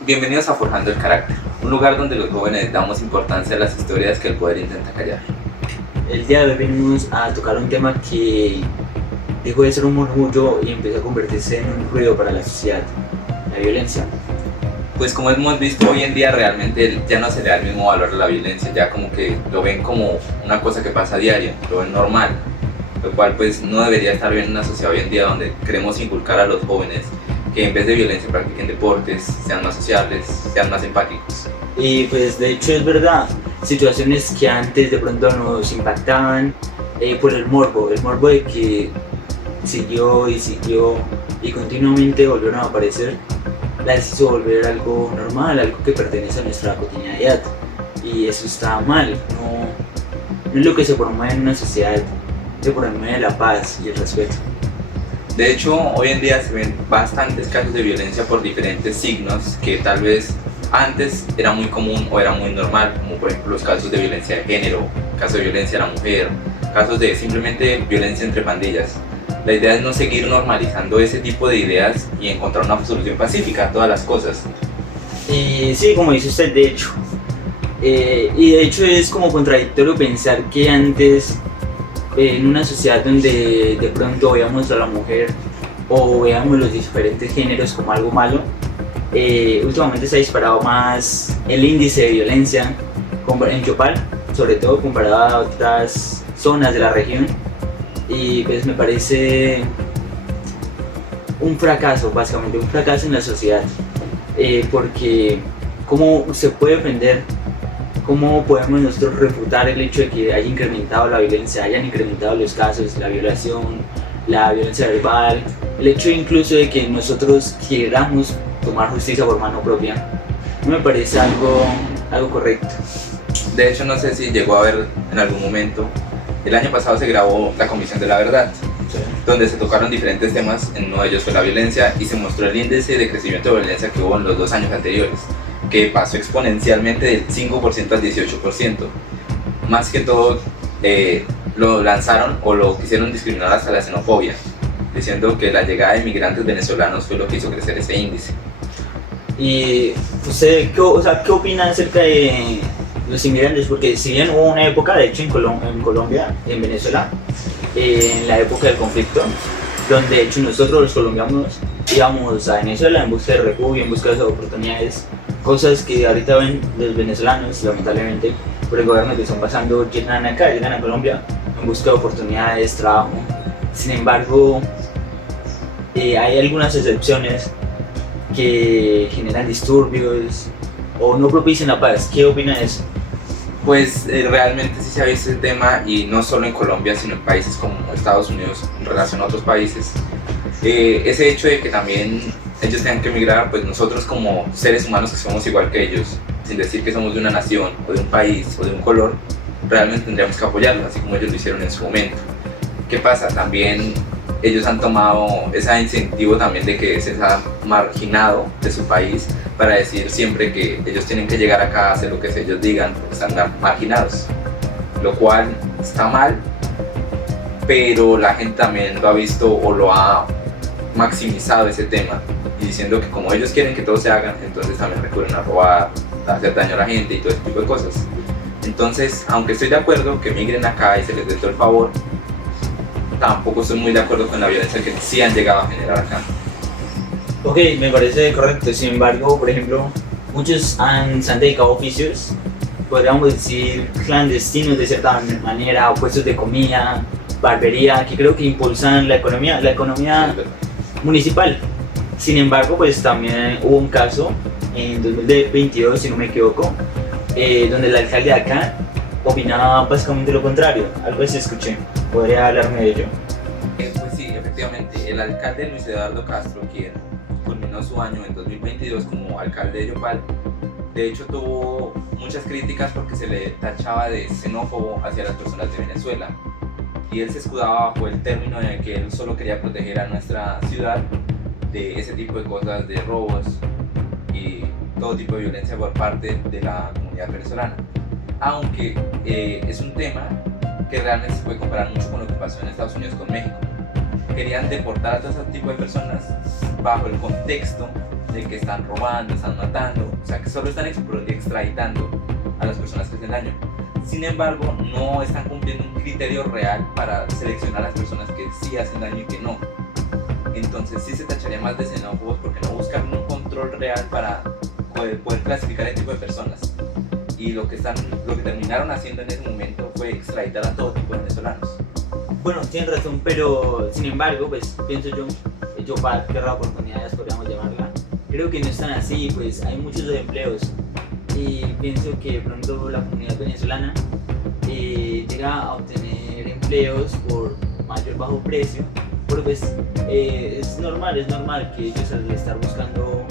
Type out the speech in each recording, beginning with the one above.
Bienvenidos a Forjando el Carácter, un lugar donde los jóvenes damos importancia a las historias que el poder intenta callar. El día de hoy venimos a tocar un tema que dejó de ser un murmullo y empezó a convertirse en un ruido para la sociedad: la violencia. Pues como hemos visto hoy en día, realmente ya no se le da el mismo valor a la violencia, ya como que lo ven como una cosa que pasa a diario, lo ven normal, lo cual pues no debería estar bien en una sociedad hoy en día donde queremos inculcar a los jóvenes que en vez de violencia practiquen deportes, sean más sociables, sean más empáticos. Y pues de hecho es verdad, situaciones que antes de pronto nos impactaban por el morbo de que siguió y continuamente volvieron a aparecer, las hizo volver algo normal, algo que pertenece a nuestra cotidianidad. Y eso está mal, no es lo que se promueve en una sociedad, se promueve la paz y el respeto. De hecho, hoy en día se ven bastantes casos de violencia por diferentes signos que tal vez antes era muy común o era muy normal, como por ejemplo los casos de violencia de género, casos de violencia a la mujer, casos de simplemente violencia entre pandillas. La idea es no seguir normalizando ese tipo de ideas y encontrar una solución pacífica a todas las cosas. Y sí, como dice usted, de hecho, y de hecho es como contradictorio pensar que antes, en una sociedad donde de pronto veamos a la mujer o veamos los diferentes géneros como algo malo, últimamente se ha disparado más el índice de violencia en Yopal, sobre todo comparado a otras zonas de la región, y pues me parece un fracaso, básicamente un fracaso en la sociedad, porque ¿cómo se puede defender? ¿Cómo podemos nosotros refutar el hecho de que haya incrementado la violencia, hayan incrementado los casos, la violación, la violencia verbal, el hecho incluso de que nosotros queramos tomar justicia por mano propia? No me parece algo correcto. De hecho, no sé si llegó a ver en algún momento, el año pasado se grabó la Comisión de la Verdad, donde se tocaron diferentes temas, en uno de ellos fue la violencia y se mostró el índice de crecimiento de violencia que hubo en los 2 años anteriores, que pasó exponencialmente del 5% al 18%. Más que todo lo lanzaron o lo quisieron discriminar hasta la xenofobia, diciendo que la llegada de migrantes venezolanos fue lo que hizo crecer ese índice. ¿Y usted qué opina acerca de los inmigrantes? Porque si bien hubo una época, de hecho en Colombia, en Venezuela, en la época del conflicto, donde de hecho nosotros los colombianos íbamos a Venezuela en busca de refugio, en busca de oportunidades, cosas que ahorita ven los venezolanos, lamentablemente, por el gobierno que están pasando, llegan a Colombia en busca de oportunidades, trabajo. Sin embargo, hay algunas excepciones que generan disturbios o no propician la paz. ¿Qué opina de eso? Pues realmente sí se ha visto el tema, y no solo en Colombia, sino en países como Estados Unidos en relación a otros países. Ese hecho de que también ellos tengan que emigrar, pues nosotros como seres humanos que somos igual que ellos, sin decir que somos de una nación o de un país o de un color, realmente tendríamos que apoyarlos, así como ellos lo hicieron en su momento. ¿Qué pasa? También ellos han tomado ese incentivo también de que se les ha marginado de su país para decir siempre que ellos tienen que llegar acá a hacer lo que ellos digan porque están marginados, lo cual está mal, pero la gente también lo ha visto o lo ha maximizado ese tema, y diciendo que como ellos quieren que todo se hagan, entonces también recurren a robar, a hacer daño a la gente y todo ese tipo de cosas. Entonces, aunque estoy de acuerdo que migren acá y se les dé todo el favor, tampoco estoy muy de acuerdo con la violencia que sí han llegado a generar acá. Ok, me parece correcto. Sin embargo, por ejemplo, muchos se han dedicado a oficios, podríamos decir clandestinos de cierta manera, o puestos de comida, barbería, que creo que impulsan la economía municipal. Sin embargo, pues también hubo un caso en 2022, si no me equivoco, donde el alcalde de acá opinaba básicamente lo contrario. Algo así escuché. ¿Podría hablarme de ello? Pues sí, efectivamente, el alcalde Luis Eduardo Castro, quien culminó su año en 2022 como alcalde de Yopal, de hecho tuvo muchas críticas porque se le tachaba de xenófobo hacia las personas de Venezuela, y él se escudaba bajo el término de que él solo quería proteger a nuestra ciudad de ese tipo de cosas, de robos y todo tipo de violencia por parte de la comunidad venezolana. Aunque es un tema que realmente se puede comparar mucho con lo que pasó en Estados Unidos con México. Querían deportar a todo ese tipo de personas bajo el contexto de que están robando, están matando, o sea que solo están extraditando a las personas que hacen daño. Sin embargo, no están cumpliendo un criterio real para seleccionar a las personas que sí hacen daño y que no. Entonces sí se tacharía más de xenófobos porque no buscan un control real para poder clasificar el tipo de personas. Y lo que terminaron haciendo en ese momento fue extraditar a todo tipo de venezolanos. Bueno, tienen razón, pero sin embargo, pues pienso yo para guerra de oportunidades podríamos llamarla, creo que no están así, pues hay muchos empleos y pienso que de pronto la comunidad venezolana llega a obtener empleos por bajo precio, pero pues es normal que ellos al estar buscando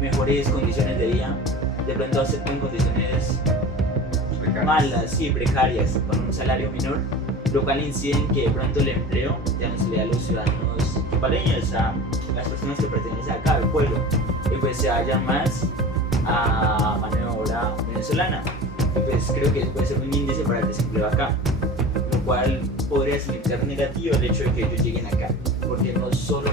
mejores condiciones de vida, de pronto acepten condiciones malas, sí, precarias, con un salario menor, lo cual incide en que de pronto el empleo ya no se le da a los ciudadanos chupareños, a las personas que pertenecen acá al pueblo, y pues se vayan más a mano de obra venezolana. Y pues creo que puede ser un índice para el desempleo acá, lo cual podría significar negativo el hecho de que ellos lleguen acá, porque no solo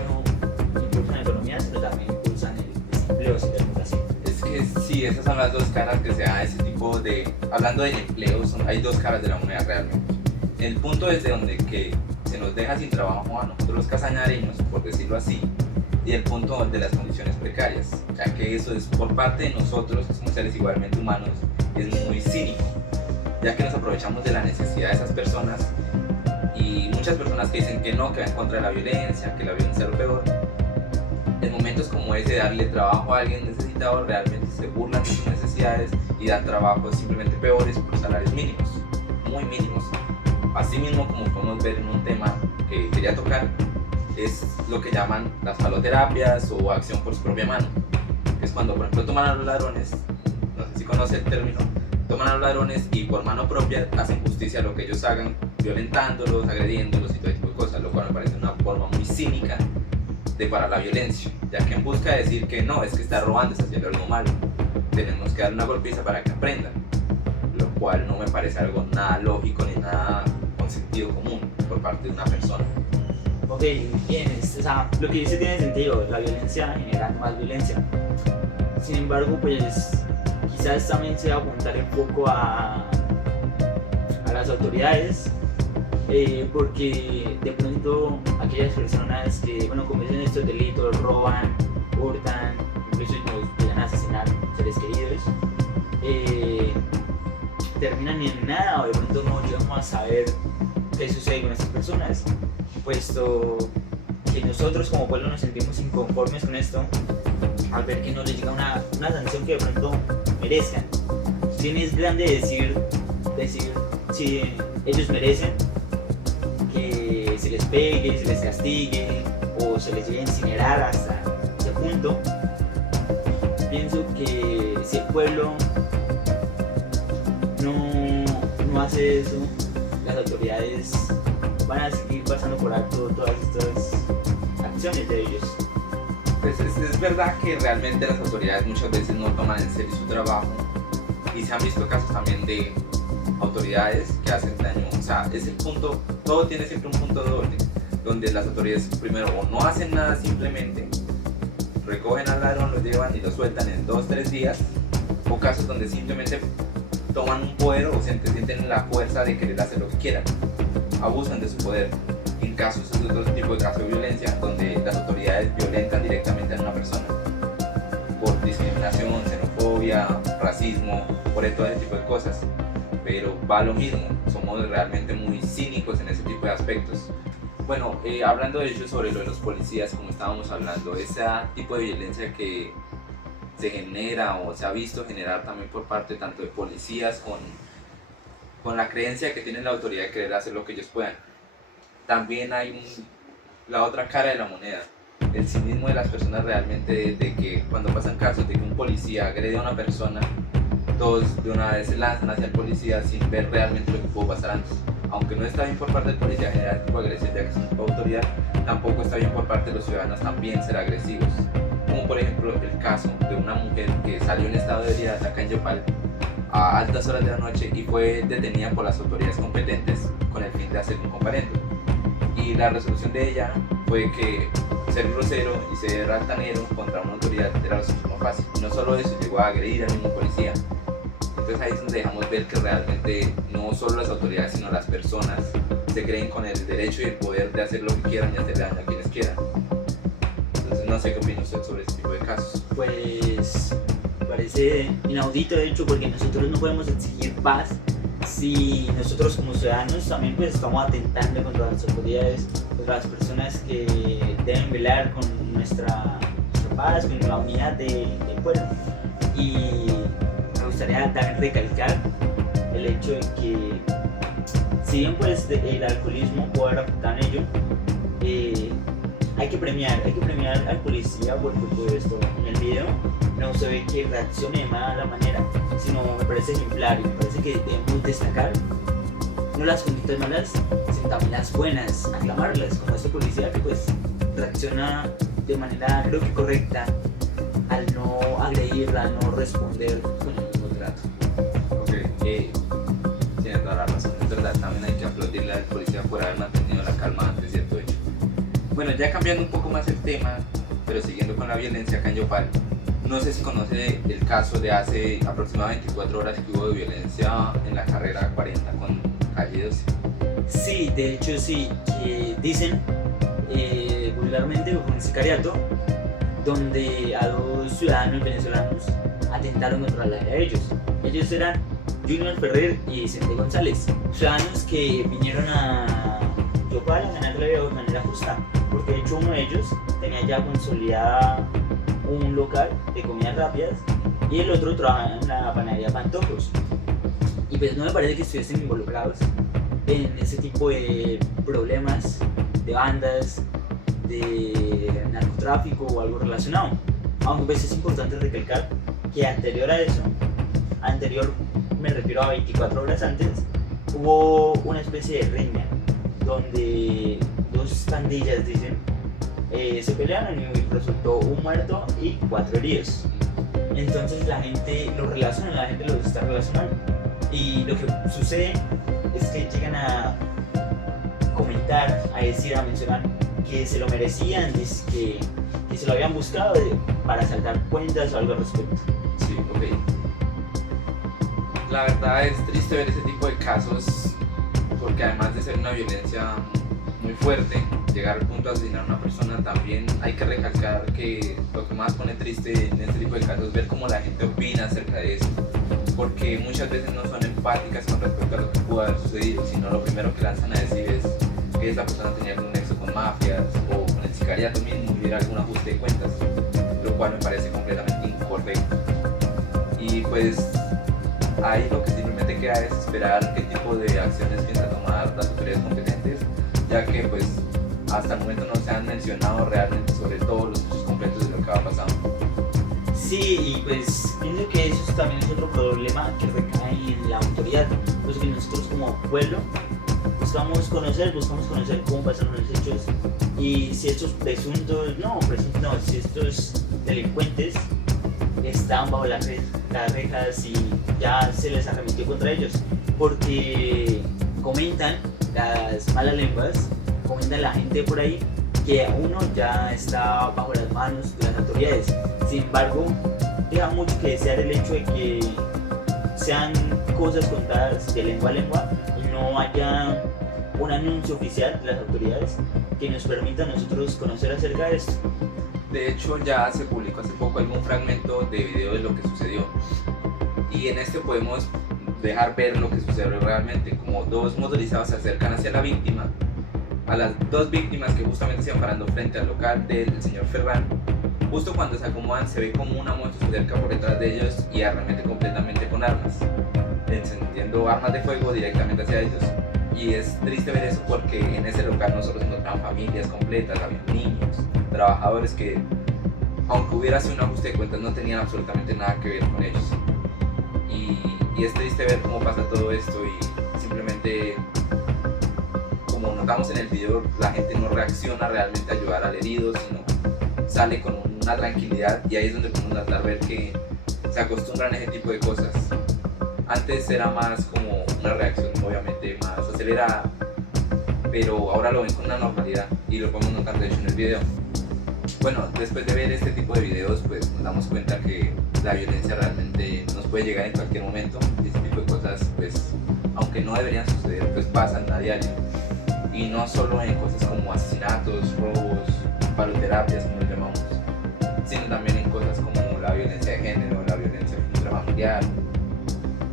impulsan la economía, sino también impulsan el desempleo y la educación. Es que sí, esas son las dos caras que se da ese tipo de... Hablando de empleo, hay dos caras de la moneda realmente. El punto desde donde que se nos deja sin trabajo a nosotros los casañareños, por decirlo así, y el punto de las condiciones precarias, ya que eso es por parte de nosotros, que somos seres igualmente humanos, es muy cínico, ya que nos aprovechamos de la necesidad de esas personas y muchas personas que dicen que no, que va en contra de la violencia, que la violencia es lo peor. En momentos como ese, darle trabajo a alguien necesitado, realmente se burlan de sus necesidades y dan trabajos simplemente peores por salarios mínimos, muy mínimos. Asimismo, como podemos ver en un tema que quería tocar, es lo que llaman las faloterapias o acción por su propia mano. Es cuando, por ejemplo, toman a los ladrones, no sé si conoce el término, toman a los ladrones y por mano propia hacen justicia a lo que ellos hagan, violentándolos, agrediéndolos y todo tipo de cosas, lo cual me parece una forma muy cínica de parar la violencia, ya que en busca de decir que no, es que está robando, está haciendo algo malo, tenemos que dar una golpiza para que aprendan, lo cual no me parece algo nada lógico ni nada con sentido común por parte de una persona. Ok, bien, o sea, lo que dice tiene sentido, la violencia genera más violencia. Sin embargo, pues quizás también se va a apuntar un poco a las autoridades, porque de pronto aquellas personas que, bueno, cometen estos delitos, roban, hurtan, incluso nos llegan a asesinar seres queridos, terminan en nada o de pronto no llegamos a saber qué sucede con estas personas, puesto que nosotros como pueblo nos sentimos inconformes con esto al ver que no les llega una sanción que de pronto merezcan. Si es grande decir si ellos merecen que se les pegue, se les castigue o se les llegue a incinerar hasta ese punto. Pienso que si el pueblo no hace eso, las autoridades van a seguir pasando por alto todas estas acciones de ellos. Pues es verdad que realmente las autoridades muchas veces no toman en serio su trabajo y se han visto casos también de autoridades que hacen daño, o sea, es el punto, todo tiene siempre un punto doble, donde las autoridades primero o no hacen nada, simplemente recogen al ladrón, lo llevan y lo sueltan en 2-3 días, o casos donde simplemente toman un poder o sienten la fuerza de querer hacer lo que quieran, abusan de su poder. En casos de otro tipo de casos de violencia, donde las autoridades violentan directamente a una persona por discriminación, xenofobia, racismo, por todo ese tipo de cosas. Pero va lo mismo, somos realmente muy cínicos en ese tipo de aspectos. Bueno, hablando de hecho sobre lo de los policías, como estábamos hablando, ese tipo de violencia que se genera o se ha visto generar también por parte tanto de policías con la creencia que tienen la autoridad de querer hacer lo que ellos puedan. También hay la otra cara de la moneda, el cinismo de las personas realmente de que cuando pasan casos de que un policía agrede a una persona, todos de una vez se lanzan hacia el policía sin ver realmente lo que pudo pasar antes. Aunque no está bien por parte del policía generar este tipo de agresión ya que es una autoridad, tampoco está bien por parte de los ciudadanos también ser agresivos. Como por ejemplo el caso de una mujer que salió en estado de ebriedad acá en Yopal a altas horas de la noche y fue detenida por las autoridades competentes con el fin de hacer un comparendo. Y la resolución de ella fue que ser grosero y ser altanero contra una autoridad era lo más fácil. Y no solo eso, llegó a agredir al mismo policía. Entonces ahí es donde dejamos ver que realmente no solo las autoridades sino las personas se creen con el derecho y el poder de hacer lo que quieran y hacerle daño a quienes quieran. Entonces no sé qué opina usted sobre este tipo de casos. Pues parece inaudito de hecho, porque nosotros no podemos exigir paz si nosotros como ciudadanos también pues estamos atentando contra las autoridades, contra las personas que deben velar con nuestra paz, con la unidad del pueblo. Y me gustaría también recalcar el hecho de que si bien pues el alcoholismo puede afectar en ello, hay que premiar al policía, porque pues en el video no se ve que reaccione de mala manera, sino me parece ejemplar y me parece que debemos destacar no las conductas malas, sino también las buenas, aclamarlas, como este policía que pues reacciona de manera creo que correcta al no agredir, al no responder con el mismo trato. Ok, tiene toda la razón, es verdad, también hay que aplaudirle al policía por haber mantenido la calma ante cierto hecho. Bueno, ya cambiando un poco más el tema, pero siguiendo con la violencia acá en Yopal, no sé si conoce el caso de hace aproximadamente 24 horas que hubo de violencia en la carrera 40 con calle 12. Sí, de hecho sí, que dicen vulgarmente que fue un sicariato donde a dos ciudadanos venezolanos atentaron contra la vida de ellos. Ellos eran Junior Ferrer y Vicente González, ciudadanos que vinieron a Yopal a ganar la vida de manera justa, porque de hecho uno de ellos tenía ya consolidada un local de comidas rápidas y el otro trabajaba en la panadería Pantojos. Y pues no me parece que estuviesen involucrados en ese tipo de problemas de bandas, de narcotráfico o algo relacionado. Aunque pues es importante recalcar que anterior a eso, me refiero a 24 horas antes, hubo una especie de riña donde dos pandillas, dicen, se pelearon y resultó un muerto y 4 heridos. Entonces la gente lo relaciona, la gente lo está relacionando. Y lo que sucede es que llegan a comentar, a decir, a mencionar que se lo merecían, que se lo habían buscado para saltar cuentas o algo al respecto. Sí, ok. La verdad es triste ver ese tipo de casos porque además de ser una violencia muy fuerte, llegar al punto de asesinar a una persona, también hay que recalcar que lo que más pone triste en este tipo de casos es ver cómo la gente opina acerca de eso, porque muchas veces no son empáticas con respecto a lo que pudo haber sucedido, sino lo primero que lanzan a decir es que esa persona tenía algún nexo con mafias o con el sicariato mismo, hubiera algún ajuste de cuentas, lo cual me parece completamente incorrecto. Y pues ahí lo que simplemente queda es esperar qué tipo de acciones piensan tomar las autoridades competentes, ya que pues hasta el momento no se han mencionado realmente sobre todos los hechos completos de lo que va pasando. Sí, y pues pienso que eso también es otro problema que recae en la autoridad, pues que nosotros como pueblo buscamos conocer cómo pasaron los hechos y si estos si estos delincuentes están bajo las rejas y ya se les arremetió contra ellos, porque comentan las malas lenguas, comentan la gente por ahí que uno ya está bajo las manos de las autoridades. Sin embargo, deja mucho que desear el hecho de que sean cosas contadas de lengua a lengua y no haya un anuncio oficial de las autoridades que nos permita a nosotros conocer acerca de esto. De hecho, ya se publicó hace poco algún fragmento de video de lo que sucedió y en este podemos dejar ver lo que sucedió realmente, como dos motorizados se acercan hacia la víctima, a las dos víctimas que justamente se iban parando frente al local del señor Ferran. Justo cuando se acomodan se ve como una moto se acerca por detrás de ellos y arremete completamente con armas, encendiendo armas de fuego directamente hacia ellos. Y es triste ver eso porque en ese local no solo se encontraban familias completas, había niños, trabajadores que, aunque hubiera sido un ajuste de cuentas, no tenían absolutamente nada que ver con ellos. Y es triste ver cómo pasa todo esto y simplemente, como notamos en el video, la gente no reacciona realmente a ayudar al herido, sino sale con una tranquilidad, y ahí es donde podemos tratar de ver que se acostumbran a ese tipo de cosas. Antes era más como una reacción obviamente más acelerada, pero ahora lo ven con una normalidad y lo podemos notar de hecho en el video. Bueno, después de ver este tipo de videos, pues nos damos cuenta que la violencia realmente nos puede llegar en cualquier momento. Y este tipo de cosas, pues, aunque no deberían suceder, pues pasan a diario. Y no solo en cosas como asesinatos, robos, paloterapias, como lo llamamos, sino también en cosas como la violencia de género, la violencia intrafamiliar,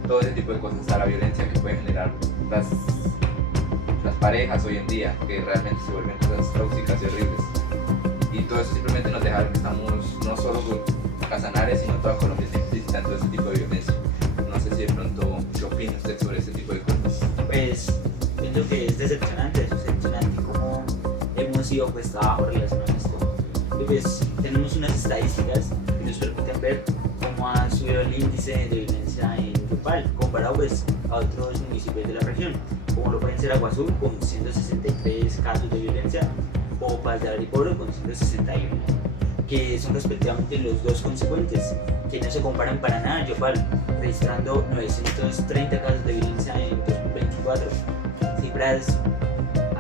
todo ese tipo de cosas. Está la violencia que puede generar las parejas hoy en día, que realmente se vuelven cosas tóxicas y horribles. Y todo eso simplemente nos deja ver que estamos no solo Casanares, sino toda Colombia está implícita en todo ese tipo de violencia. No sé si de pronto, ¿qué opina usted sobre este tipo de cosas? Pues pienso que es decepcionante cómo hemos ido pues abajo relacionado a esto. Y pues tenemos unas estadísticas que nos permiten ver cómo ha subido el índice de violencia en Yopal comparado pues a otros municipios de la región, como lo pueden ser Aguazú con 163 casos de violencia o Paz de Ariporo con 161, que son respectivamente los dos consecuentes, que no se comparan para nada a Yopal, registrando 930 casos de violencia en 2024. Cifras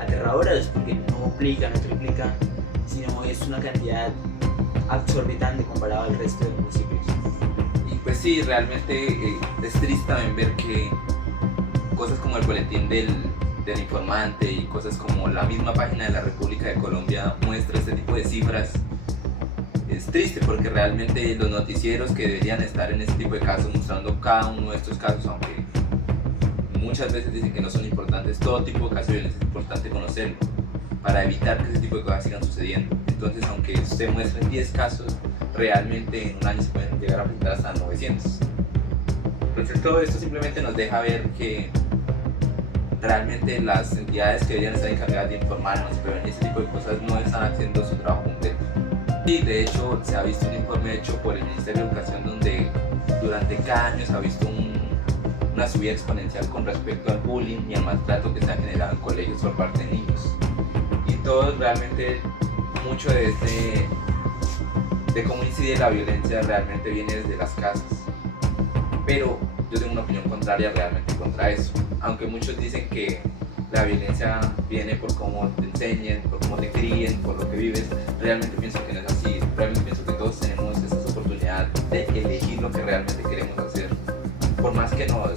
aterradoras porque no duplica, no triplica, sino es una cantidad absorbitante comparado al resto de municipios. Y pues sí, realmente es triste también ver que cosas como el boletín del informante y cosas como la misma página de la República de Colombia muestra este tipo de cifras. Es triste porque realmente los noticieros que deberían estar en este tipo de casos mostrando cada uno de estos casos, aunque muchas veces dicen que no son importantes, todo tipo de casos es importante conocerlo para evitar que ese tipo de cosas sigan sucediendo. Entonces, aunque usted muestre 10 casos, realmente en un año se pueden llegar a presentar hasta 900. Entonces todo esto simplemente nos deja ver que realmente las entidades que deberían estar encargadas de informarnos y prevenir este tipo de cosas no están haciendo su trabajo completo. Y de hecho se ha visto un informe hecho por el Ministerio de Educación donde durante cada año se ha visto una subida exponencial con respecto al bullying y al maltrato que se ha generado en colegios por parte de niños. Y todo realmente, mucho de cómo incide la violencia realmente viene desde las casas. Pero yo tengo una opinión contraria realmente contra eso. Aunque muchos dicen que la violencia viene por cómo te enseñen, por cómo te críen, por lo que vives, realmente pienso que no es así. Realmente pienso que todos tenemos esa oportunidad de elegir lo que realmente queremos hacer. Por más que nos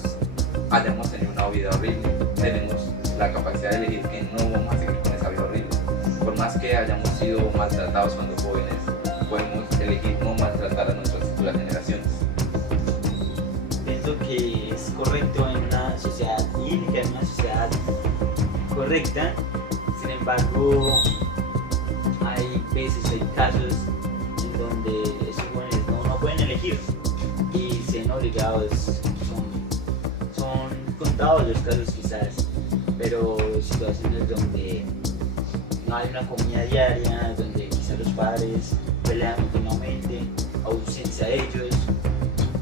hayamos tenido una vida horrible, tenemos la capacidad de elegir que no vamos a seguir con esa vida horrible. Por más que hayamos sido maltratados cuando jóvenes, podemos elegir no maltratar a nuestras futuras generaciones. Pienso que es correcto en una sociedad idílica, en una sociedad correcta. Sin embargo, hay veces, hay casos en donde esos jóvenes no pueden elegir y se ven obligados. Son contados los casos quizás, pero situaciones donde no hay una comida diaria, donde quizás los padres pelean continuamente, ausencia de ellos,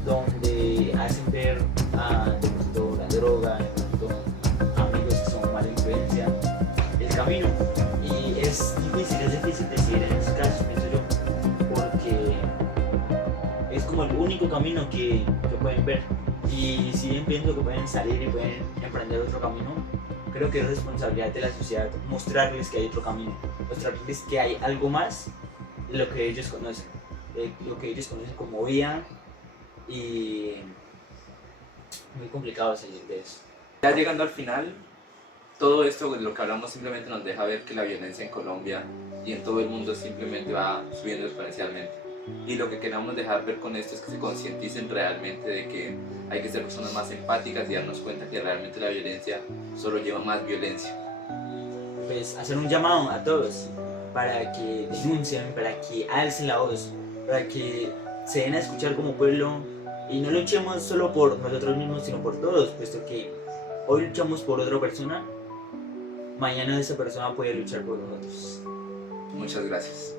donde hacen ver de pronto la droga, de pronto amigos que son mala influencia, el camino. Y es difícil decidir en esos casos, pienso yo, porque es como el único camino que pueden ver. Y si bien pienso que pueden salir y pueden emprender otro camino, creo que es responsabilidad de la sociedad mostrarles que hay otro camino, mostrarles que hay algo más de lo que ellos conocen, como vida. Y muy complicado salir de eso. Ya llegando al final, todo esto de lo que hablamos simplemente nos deja ver que la violencia en Colombia y en todo el mundo simplemente va subiendo exponencialmente. Y lo que queremos dejar ver con esto es que se concienticen realmente de que hay que ser personas más empáticas y darnos cuenta que realmente la violencia solo lleva más violencia. Pues hacer un llamado a todos para que denuncien, para que alcen la voz, para que se den a escuchar como pueblo y no luchemos solo por nosotros mismos, sino por todos, puesto que hoy luchamos por otra persona, mañana esa persona puede luchar por nosotros. Muchas gracias.